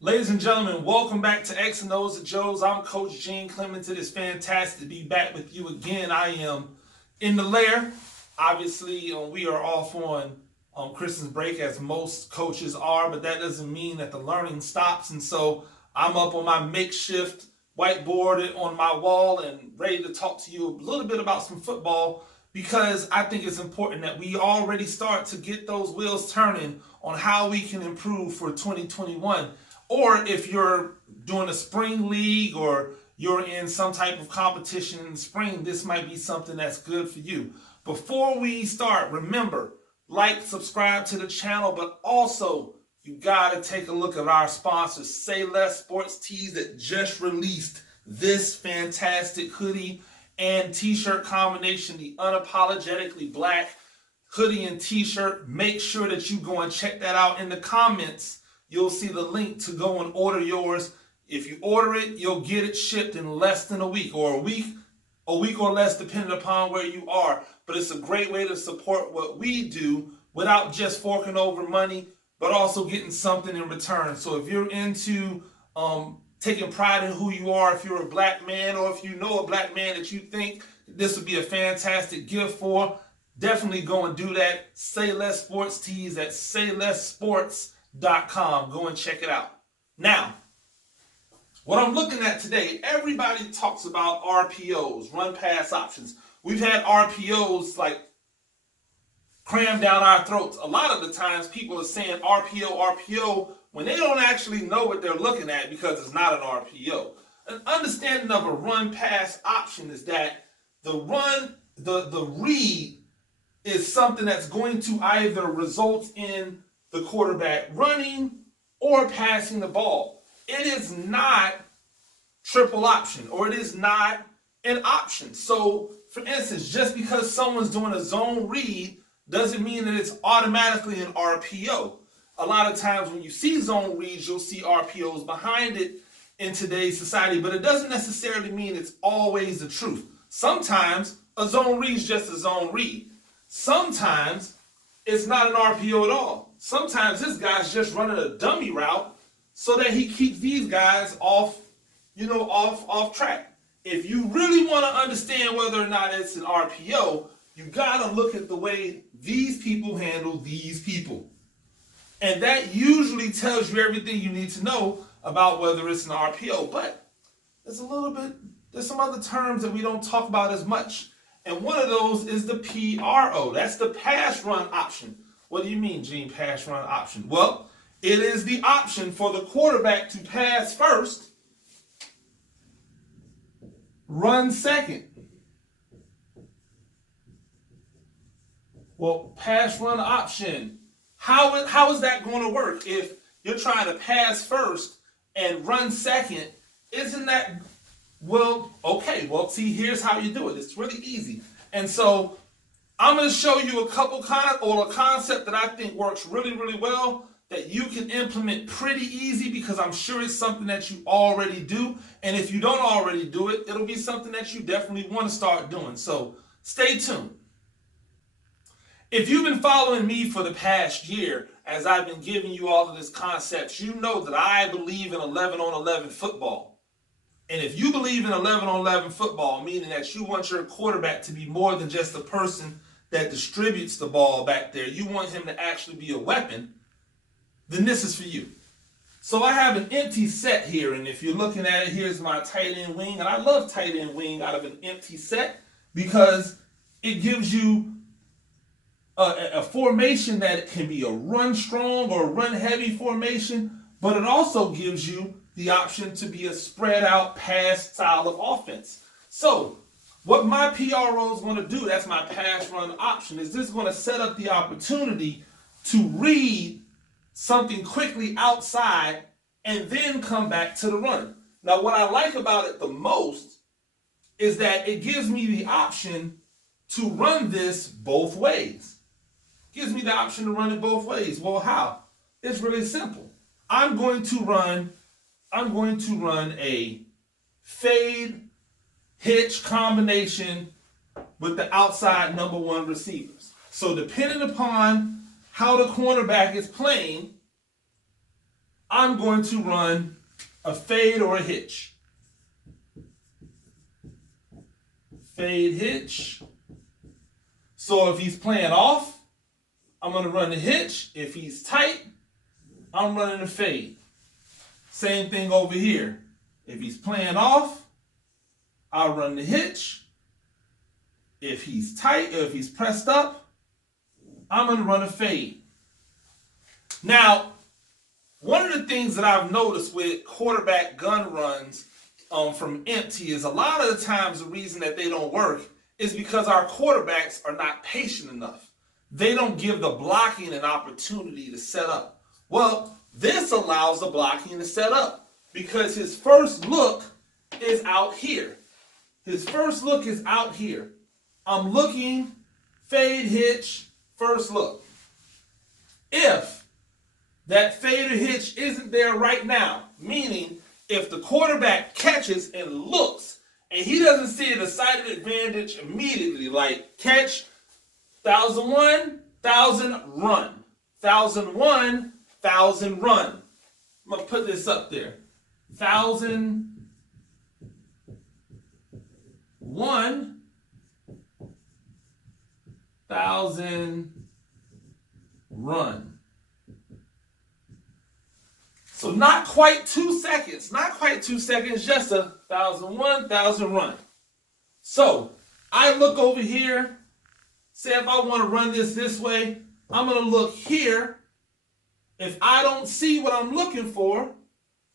Ladies and gentlemen, welcome back to X and O's and Joe's. I'm Coach Gene Clements. It is fantastic to be back with you again. I am in the lair. Obviously, we are off on Christmas break, as most coaches are, but that doesn't mean that the learning stops. And so I'm up on my makeshift whiteboard on my wall and ready to talk to you a little bit about some football, because I think it's important that we already start to get those wheels turning on how we can improve for 2021. Or if you're doing a spring league or you're in some type of competition in the spring, this might be something that's good for you. Before we start, remember, like, subscribe to the channel, but also you gotta take a look at our sponsors, Say Less Sports Tees, that just released this fantastic hoodie and t-shirt combination, the Unapologetically Black hoodie and t-shirt. Make sure that you go and check that out. In the comments, you'll see the link to go and order yours. If you order it, you'll get it shipped in less than a week or a week or less, depending upon where you are. But it's a great way to support what we do without just forking over money, but also getting something in return. So if you're into taking pride in who you are, if you're a black man, or if you know a black man that you think this would be a fantastic gift for, definitely go and do that. Say Less Sports Tees at saylesssports.com. Go and check it out. Now, what I'm looking at today, everybody talks about RPOs, run pass options. We've had RPOs like crammed down our throats. A lot of the times people are saying RPO when they don't actually know what they're looking at, because it's not an RPO. An understanding of a run pass option is that the read is something that's going to either result in the quarterback running or passing the ball. It is not triple option, or it is not an option. So, for instance, just because someone's doing a zone read doesn't mean that it's automatically an RPO. A lot of times when you see zone reads, you'll see RPOs behind it in today's society, but it doesn't necessarily mean it's always the truth. Sometimes a zone read is just a zone read. Sometimes it's not an RPO at all. Sometimes this guy's just running a dummy route so that he keeps these guys off track. If you really want to understand whether or not it's an RPO, you gotta look at the way these people handle these people. And that usually tells you everything you need to know about whether it's an RPO. But there's some other terms that we don't talk about as much. And one of those is the PRO. That's the pass run option. What do you mean, Gene, pass run option? Well, it is the option for the quarterback to pass first, run second. Well, pass run option. How is that going to work if you're trying to pass first and run second? Isn't that, well, okay, well, see, here's how you do it. It's really easy. And so I'm going to show you a concept that I think works really, really well, that you can implement pretty easy, because I'm sure it's something that you already do. And if you don't already do it, it'll be something that you definitely want to start doing. So stay tuned. If you've been following me for the past year, as I've been giving you all of these concepts, you know that I believe in 11 on 11 football. And if you believe in 11 on 11 football, meaning that you want your quarterback to be more than just a person that distributes the ball back there, you want him to actually be a weapon, then this is for you. So I have an empty set here, and if you're looking at it, here's my tight end wing. And I love tight end wing out of an empty set because it gives you a formation that can be a run strong or run heavy formation, but it also gives you the option to be a spread out pass style of offense. So what my PRO is going to do, that's my pass run option, is this going to set up the opportunity to read something quickly outside and then come back to the run. Now, what I like about it the most is that it gives me the option to run this both ways. Gives me the option to run it both ways. Well, how? It's really simple. I'm going to run a fade-hitch combination with the outside number one receivers. So depending upon how the cornerback is playing, I'm going to run a fade or a hitch. Fade hitch. So if he's playing off, I'm going to run the hitch. If he's tight, I'm running the fade. Same thing over here. If he's playing off, I'll run the hitch. If he's tight, or if he's pressed up, I'm going to run a fade. Now, one of the things that I've noticed with quarterback gun runs from empty is a lot of the times the reason that they don't work is because our quarterbacks are not patient enough. They don't give the blocking an opportunity to set up. Well, this allows the blocking to set up because his first look is out here. His first look is out here. I'm looking, fade, hitch, first look. If that fade or hitch isn't there right now, meaning if the quarterback catches and looks and he doesn't see a decided advantage immediately, like catch, 1,001, 1,000, run. 1,001, 1,000, run. I'm going to put this up there. 1,001, 1,000, run. So not quite 2 seconds. Not quite 2 seconds, just a 1,001, 1,000, run. So I look over here. Say if I want to run this way, I'm going to look here. If I don't see what I'm looking for,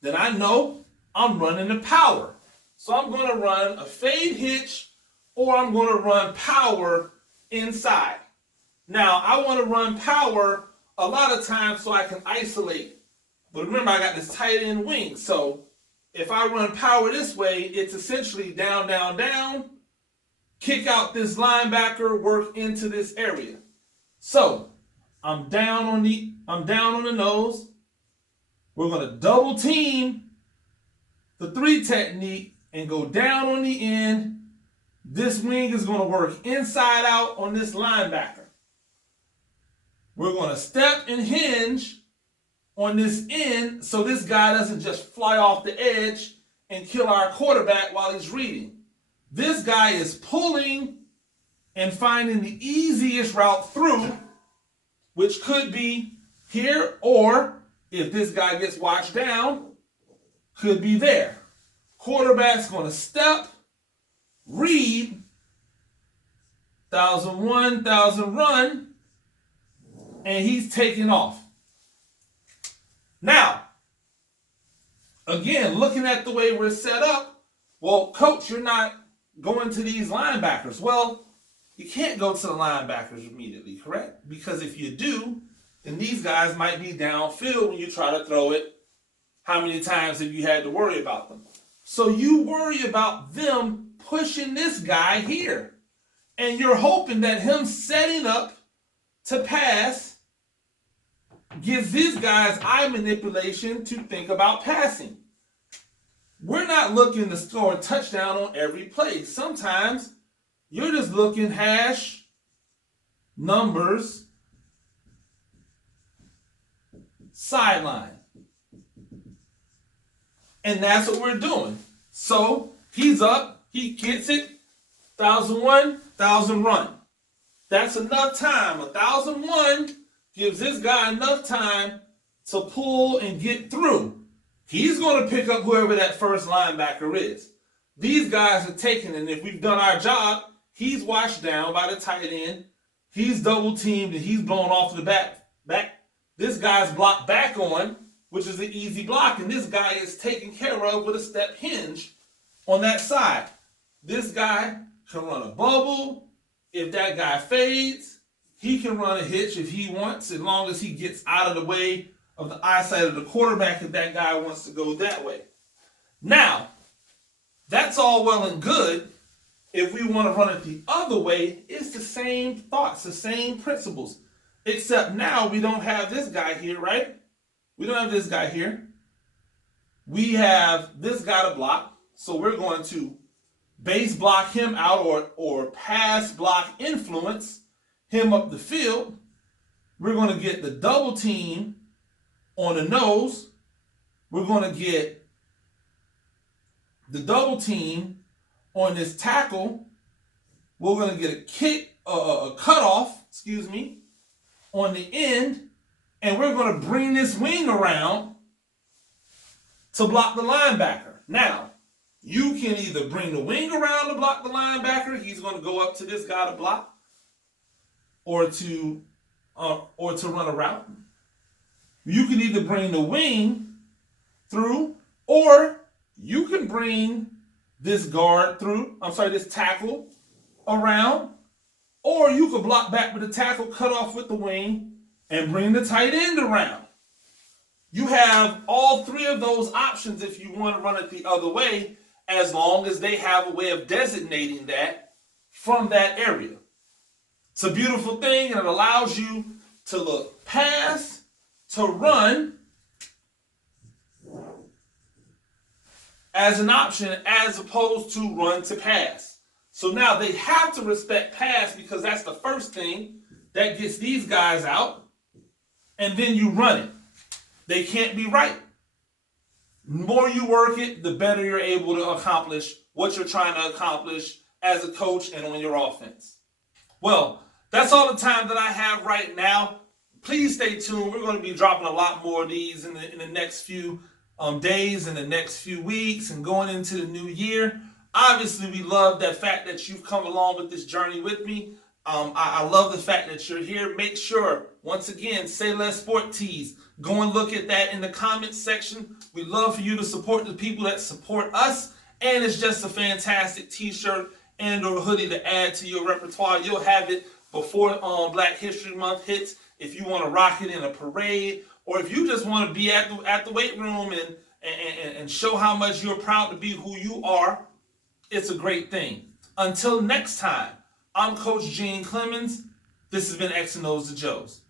then I know I'm running the power. So I'm going to run a fade hitch or I'm going to run power inside. Now, I want to run power a lot of times so I can isolate. But remember, I got this tight end wing. So if I run power this way, it's essentially down, down, down, kick out this linebacker, work into this area. So I'm down on the nose. We're going to double team the 3 technique and go down on the end. This wing is going to work inside out on this linebacker. We're going to step and hinge on this end so this guy doesn't just fly off the edge and kill our quarterback while he's reading. This guy is pulling and finding the easiest route through, which could be here, or if this guy gets watched down, could be there. Quarterback's going to step, read, 1,001, 1,000, run, and he's taking off. Now, again, looking at the way we're set up, well, coach, you're not going to these linebackers. Well, you can't go to the linebackers immediately, correct? Because if you do, then these guys might be downfield when you try to throw it. How many times have you had to worry about them? So you worry about them pushing this guy here. And you're hoping that him setting up to pass gives these guys eye manipulation to think about passing. We're not looking to score a touchdown on every play. Sometimes you're just looking hash, numbers, sideline. And that's what we're doing. So he's up, he gets it, 1,001, 1,000, run. That's enough time. 1,001 gives this guy enough time to pull and get through. He's going to pick up whoever that first linebacker is. These guys are taking it, and if we've done our job, he's washed down by the tight end. He's double teamed and he's blown off to the back. This guy's blocked back on, which is an easy block, and this guy is taken care of with a step hinge on that side. This guy can run a bubble. If that guy fades, he can run a hitch if he wants, as long as he gets out of the way of the eyesight of the quarterback if that guy wants to go that way. Now, that's all well and good. If we want to run it the other way, it's the same thoughts, the same principles. Except now we don't have this guy here, right? We don't have this guy here. We have this guy to block. So we're going to base block him out or pass block influence him up the field. We're going to get the double team on the nose. we're going to get the double team on this tackle. We're going to get a kick, a cutoff, excuse me, on the end, and we're going to bring this wing around to block the linebacker. Now, you can either bring the wing around to block the linebacker, he's going to go up to this guy to block, or to run a route. You can either bring the wing through, or you can bring this guard through, this tackle around, or you could block back with the tackle, cut off with the wing, and bring the tight end around. You have all three of those options if you want to run it the other way, as long as they have a way of designating that from that area. It's a beautiful thing, and it allows you to look pass, to run as an option, as opposed to run to pass. So now they have to respect pass, because that's the first thing that gets these guys out, and then you run it. They can't be right. The more you work it, the better you're able to accomplish what you're trying to accomplish as a coach and on your offense. Well, that's all the time that I have right now. Please stay tuned. We're going to be dropping a lot more of these in the next few days, in the next few weeks, and going into the new year. Obviously, we love that fact that you've come along with this journey with me. I love the fact that you're here. Make sure, once again, Say Less Sport Tees. Go and look at that in the comments section. We love for you to support the people that support us. And it's just a fantastic t-shirt and or hoodie to add to your repertoire. You'll have it before Black History Month hits. If you want to rock it in a parade, or if you just want to be at the weight room and show how much you're proud to be who you are, it's a great thing. Until next time, I'm Coach Gene Clemens. This has been X and O's to Joe's.